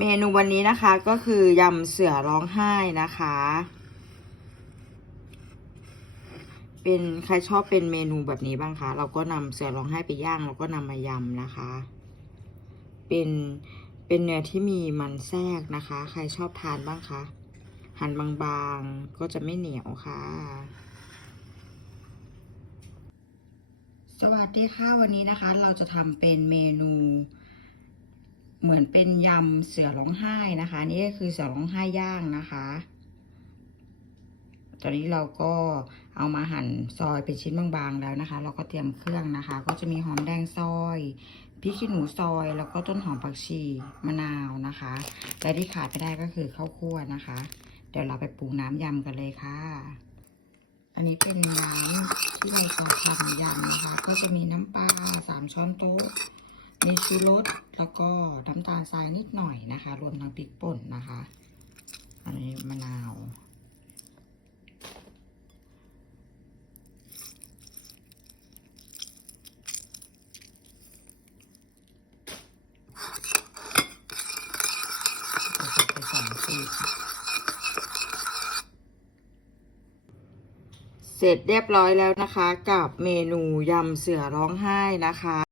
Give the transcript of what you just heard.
เมนูวันนี้นะคะก็คือยำเสือร้องไห้นะคะ เป็นใครชอบเป็นเมนูแบบนี้บ้างคะ เราก็นำเสือร้องไห้ไปย่าง แล้วก็นำมายำนะคะ เป็นเป็นเนื้อที่มีมันแทรกนะคะ ใครชอบทานบ้างคะหั่นบางๆก็จะไม่เหนียวค่ะ สวัสดีค่ะวันนี้นะคะ เราจะทำเป็นเมนู เหมือนเป็นยำเสือร้องไห้นะคะ นี่ก็คือเสือร้องไห้ย่างนะคะ ตอนนี้เราก็เอามาหั่นซอยเป็นชิ้นบางๆแล้วนะคะ เราก็เตรียมเครื่องนะคะ ก็จะมีหอมแดงซอยพริกขี้หนูซอยแล้วก็ต้นหอมผักชีมะนาวนะคะและที่ขาดไม่ได้ก็คือข้าวคั่วนะคะ เดี๋ยวเราไปปรุงน้ำยำกันเลยค่ะ อันนี้เป็นน้ำที่เราจะทำยำนะคะ ก็จะมีน้ำปลาสามช้อนโต๊ะ มีชูรสแล้วก็น้ำตาลทรายนิดหน่อยนะคะ รวมทั้งพริกป่นนะคะ อันนี้มะนาว เสร็จเรียบร้อยแล้วนะคะ กับเมนูยำเสือร้องไห้นะคะ